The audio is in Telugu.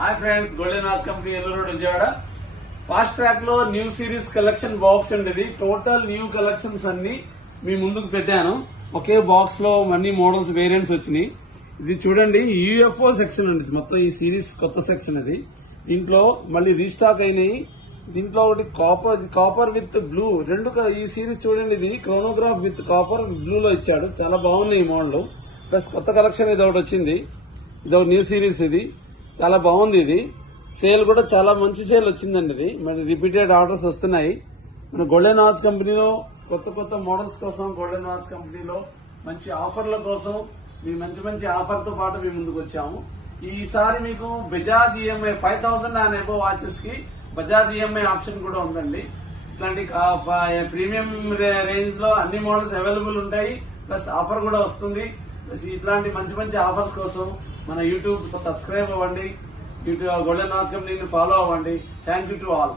Hi friends, golden watch company Elluru road Vijayawada. Fast track లో న్యూ సిరీస్ కలెక్షన్ బాక్స్ ఉండేది. టోటల్ న్యూ కలెక్షన్స్ అన్ని మీ ముందుకు పెట్టాను. ఒకే బాక్స్ లో అన్ని మోడల్స్ వేరియంట్స్ వచ్చినాయి. ఇది చూడండి, యూఎఫ్ఓ సెక్షన్ ఉంది మొత్తం. ఈ సిరీస్ కొత్త సెక్షన్ అది. దీంట్లో మళ్ళీ రీస్టాక్ అయినాయి. దీంట్లో ఒకటి కాపర్ విత్ బ్లూ రెండు. ఈ సిరీస్ చూడండి, ఇది క్రోనోగ్రాఫ్ విత్ కాపర్ బ్లూ లో ఇచ్చాడు. చాలా బాగున్నాయి ఈ మోడల్. ప్లస్ కొత్త కలెక్షన్ ఇది ఒకటి వచ్చింది. ఇది ఒక న్యూ సిరీస్. ఇది చాలా బాగుంది. ఇది సేల్ కూడా చాలా మంచి సేల్ వచ్చిందండి. ఇది మరి రిపీటెడ్ ఆర్డర్స్ వస్తున్నాయి. మన గోల్డెన్ వాచ్ కంపెనీలో కొత్త మోడల్స్ కోసం, గోల్డెన్ వాచ్ కంపెనీలో మంచి ఆఫర్ల కోసం మీ మంచి ఆఫర్ తో పాటు మీ ముందుకు వచ్చాము. ఈసారి మీకు Bajaj EMI 5000 and above watches కి బజాజ్ ఈఎంఐ ఆప్షన్ కూడా ఉందండి. ఇట్లాంటి ప్రీమియం రేంజ్ లో అన్ని మోడల్స్ అవైలబుల్ ఉంటాయి. ప్లస్ ఆఫర్ కూడా వస్తుంది. ప్లస్ ఇట్లాంటి మంచి ఆఫర్స్ కోసం మన యూట్యూబ్ సబ్స్క్రైబ్ అవ్వండి. యూట్యూబ్ గోల్డెన్ వాచ్ కంపెనీని ఫాలో అవ్వండి. Thank you to all.